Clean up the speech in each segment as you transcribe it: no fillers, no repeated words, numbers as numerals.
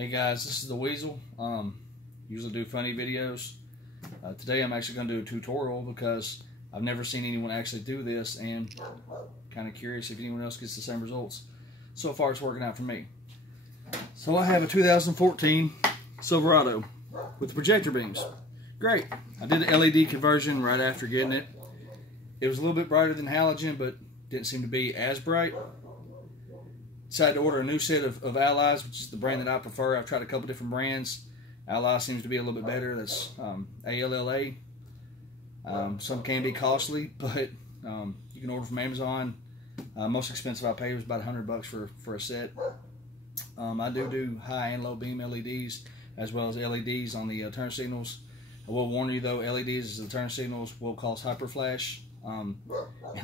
Hey guys, this is the Weasel. Usually do funny videos. Today I'm actually going to do a tutorial because I've never seen anyone actually do this, and kind of curious if anyone else gets the same results. So far it's working out for me. So I have a 2014 Silverado with projector beams. Great. I did an LED conversion right after getting it. It was a little bit brighter than halogen, but didn't seem to be as bright. Decided to order a new set of Allies, which is the brand that I prefer. I've tried a couple different brands. Ally seems to be a little bit better. That's ALLA. Some can be costly, but you can order from Amazon. Most expensive I paid was about $100 for a set. I do high and low beam LEDs as well as LEDs on the turn signals. I will warn you though, LEDs as the turn signals will cause hyperflash. And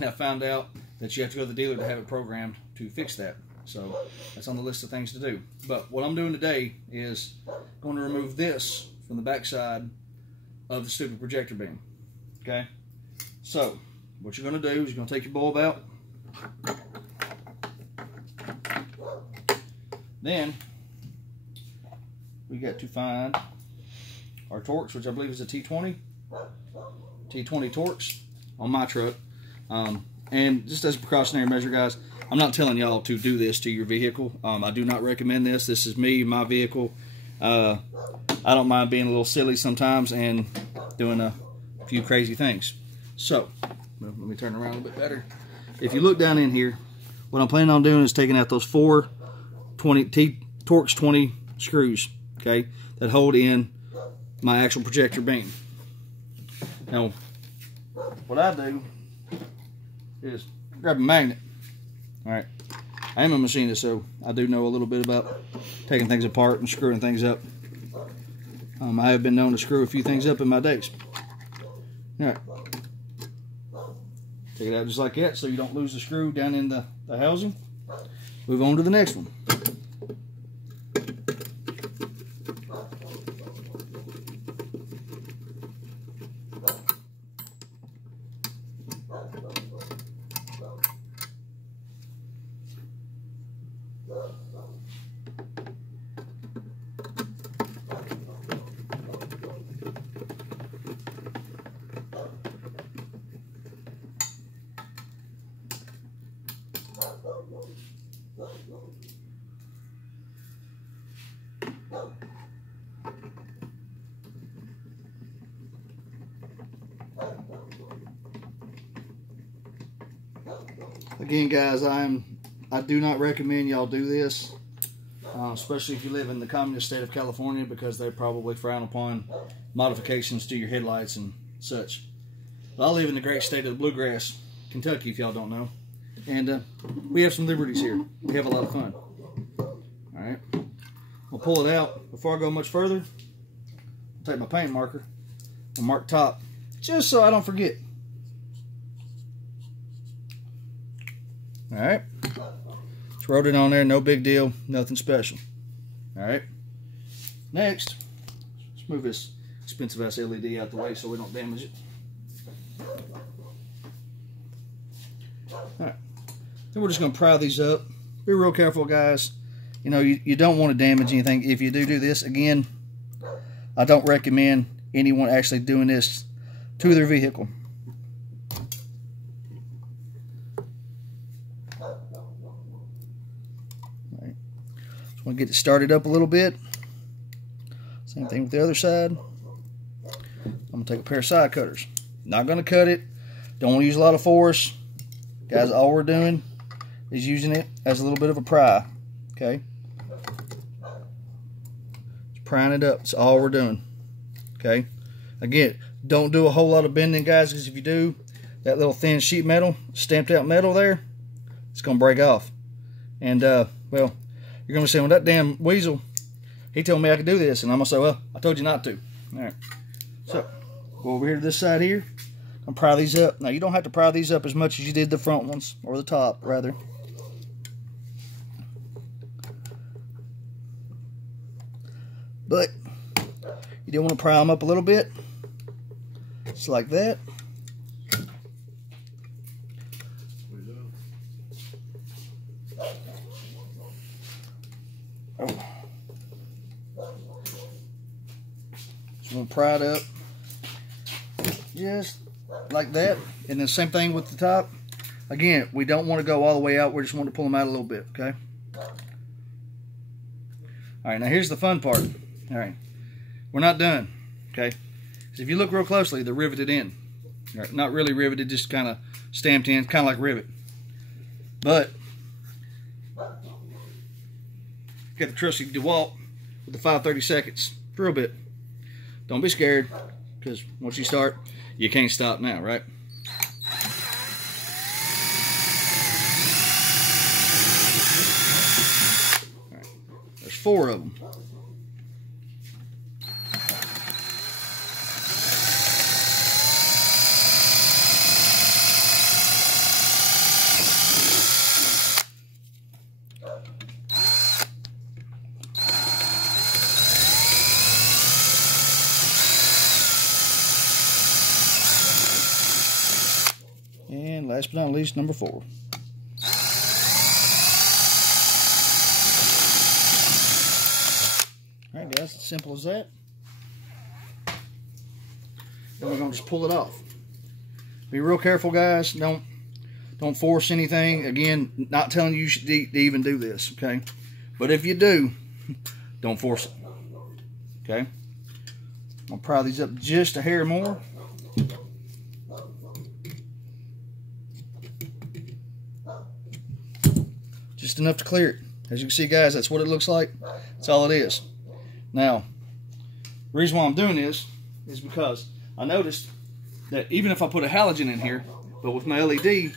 I found out that you have to go to the dealer to have it programmed to fix that. So that's on the list of things to do. But what I'm doing today is going to remove this from the backside of the stupid projector beam. Okay? So what you're going to do is you're going to take your bulb out. Then we got to find our Torx, which I believe is a T20 Torx on my truck. And just as a precautionary measure, guys, I'm not telling y'all to do this to your vehicle. I do not recommend this. This is me, my vehicle. I don't mind being a little silly sometimes and doing a few crazy things. So, let me turn around a little bit better. If you look down in here, what I'm planning on doing is taking out those four Torx 20 screws, okay, that hold in my actual projector beam. Now, what I do is grab a magnet. Alright, I am a machinist, so I do know a little bit about taking things apart and screwing things up. I have been known to screw a few things up in my days. Alright, take it out just like that so you don't lose the screw down in the housing. Move on to the next one. Again, guys, I do not recommend y'all do this, especially if you live in the communist state of California, because they probably frown upon modifications to your headlights and such. But I live in the great state of the bluegrass, Kentucky, if y'all don't know, and we have some liberties here. We have a lot of fun. All right, I'll pull it out. Before I go much further, I'll take my paint marker and mark top, just so I don't forget. Alright, just wrote it on there, no big deal, nothing special. Alright, next, let's move this expensive ass LED out the way so we don't damage it. Alright, then we're just going to pry these up. Be real careful, guys. You know, you don't want to damage anything. If you do this, again, I don't recommend anyone actually doing this to their vehicle. I'm going to get it started up a little bit. Same thing with the other side. I'm going to take a pair of side cutters. Not going to cut it. Don't want to use a lot of force. Guys, all we're doing is using it as a little bit of a pry. Okay? Just prying it up. That's all we're doing. Okay? Again, don't do a whole lot of bending, guys, because if you do, that little thin sheet metal, stamped out metal there, it's going to break off. And, well, you're going to say, well, that damn Weasel, he told me I could do this. And I'm going to say, well, I told you not to. All right. So, go over here to this side here. I'm going to pry these up. Now, you don't have to pry these up as much as you did the front ones, or the top, rather. But, you do want to pry them up a little bit. Just like that. Oh. gonna pry it up just like that. And then same thing with the top. Again, we don't want to go all the way out. We just want to pull them out a little bit, okay? All right, now here's the fun part. All right, we're not done, okay? So if you look real closely, they're riveted in. All right, not really riveted, just kind of stamped in, kind of like rivet. But got the trusty DeWalt with the 5/32 drill bit. Don't be scared, because once you start, you can't stop now, right? All right, there's 4 of them. And last but not least, number 4. Alright guys, as simple as that. Then we're going to just pull it off. Be real careful guys, don't force anything. Again, not telling you should even do this, okay? But if you do, don't force it, okay? I'm going to pry these up just a hair more. Just enough to clear it. As you can see guys, that's what it looks like. That's all it is. Now, the reason why I'm doing this is because I noticed that even if I put a halogen in here, but with my LED,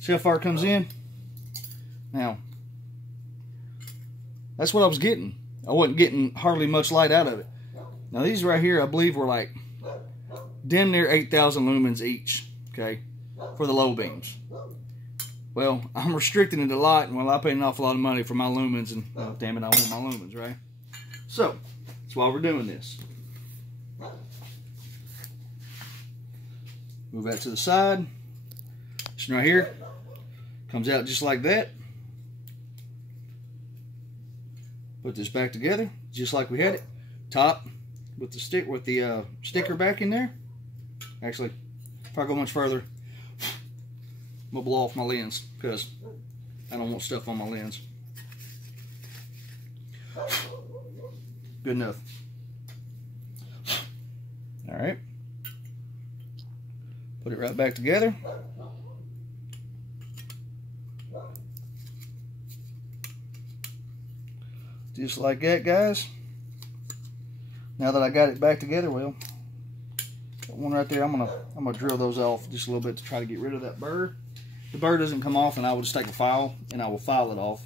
see how far it comes in? Now, that's what I was getting. I wasn't getting hardly much light out of it. Now these right here, I believe were like damn near 8,000 lumens each, okay, for the low beams. Well, I'm restricting it a lot, and well, I paid an awful lot of money for my lumens, and oh, damn it, I want my lumens, right? So, that's why we're doing this. Move that to the side. This one right here comes out just like that. Put this back together, just like we had it. Top with the sticker back in there. Actually, if I go much further, I'm gonna blow off my lens because I don't want stuff on my lens. Good enough. All right. Put it right back together. Just like that, guys. Now that I got it back together, well, that one right there, I'm gonna drill those off just a little bit to try to get rid of that burr. If the burr doesn't come off, and I will just take a file and I will file it off.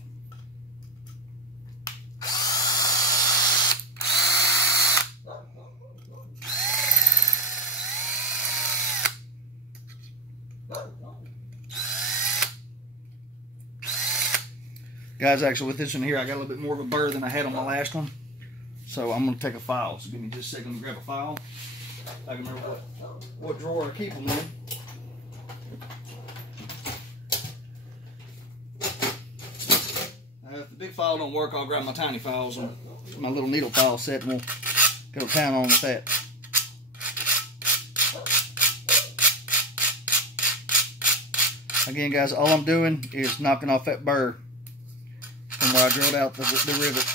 Guys, actually with this one here, I got a little bit more of a burr than I had on my last one. So I'm going to take a file. So give me just a second to grab a file. I can remember what drawer I keep them in. If the big file don't work, I'll grab my tiny files and my little needle file set, and we'll go to town on with that. Again, guys, all I'm doing is knocking off that burr from where I drilled out the rivet.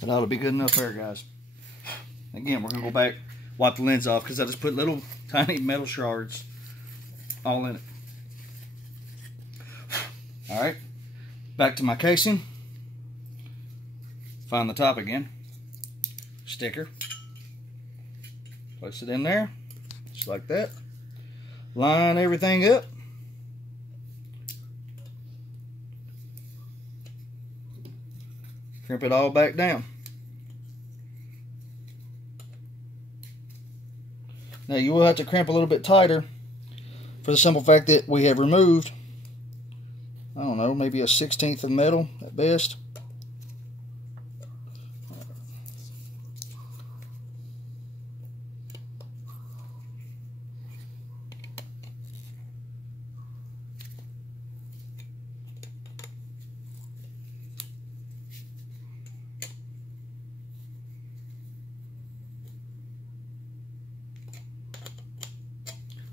That ought to be good enough there, guys. Again, we're going to go back, wipe the lens off, because I just put little tiny metal shards all in it. Alright, back to my casing. Find the top again. Sticker. Place it in there, just like that. Line everything up. Crimp it all back down. Now you will have to crimp a little bit tighter for the simple fact that we have removed, I don't know, maybe a 1/16 of metal at best.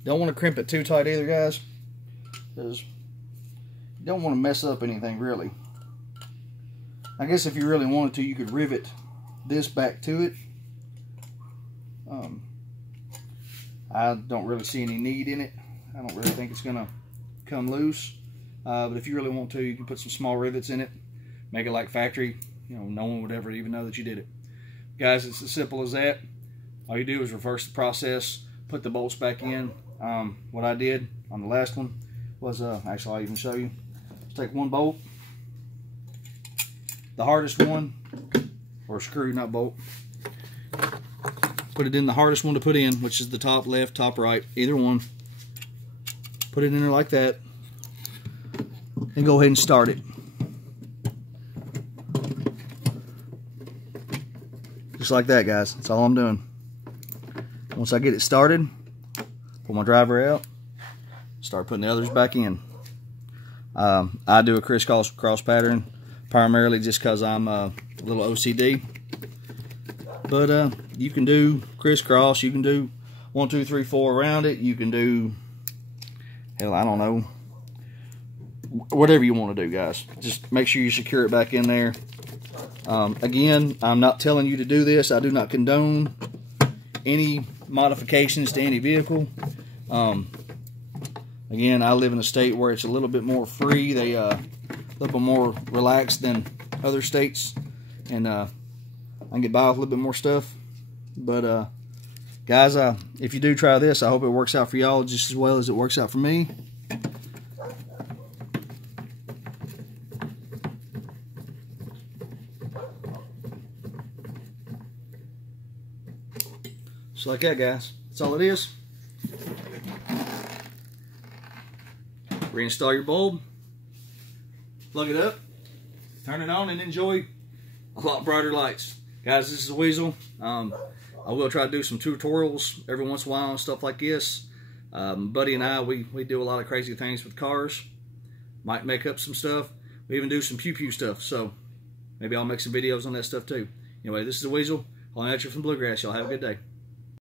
Don't want to crimp it too tight either, guys, because you don't want to mess up anything really. I guess if you really wanted to, you could rivet this back to it. I don't really see any need in it. I don't really think it's gonna come loose. But if you really want to, you can put some small rivets in it, make it like factory. You know, no one would ever even know that you did it. Guys, it's as simple as that. All you do is reverse the process, put the bolts back in. What I did on the last one was, actually I'll even show you. Just take one bolt, the hardest one, or screw, not bolt. Put it in the hardest one to put in, which is the top left, top right, either one. Put it in there like that, and go ahead and start it. Just like that, guys. That's all I'm doing. Once I get it started, pull my driver out, start putting the others back in. I do a crisscross pattern primarily just because I'm a little OCD. But you can do crisscross, you can do 1, 2, 3, 4 around it, you can do, hell, I don't know, whatever you want to do, guys. Just make sure you secure it back in there. Again, I'm not telling you to do this. I do not condone any modifications to any vehicle. Again, I live in a state where it's a little bit more free. They a little bit more relaxed than other states, and I can get by with a little bit more stuff. But guys, if you do try this, I hope it works out for y'all just as well as it works out for me. Just like that, guys. That's all it is. Reinstall your bulb, plug it up, turn it on, and enjoy a lot brighter lights. Guys, this is Weasel. I will try to do some tutorials every once in a while and stuff like this. Buddy and I, we do a lot of crazy things with cars. Might make up some stuff. We even do some pew-pew stuff, so maybe I'll make some videos on that stuff too. Anyway, this is Weasel. I'll at you from Bluegrass. Y'all have a good day.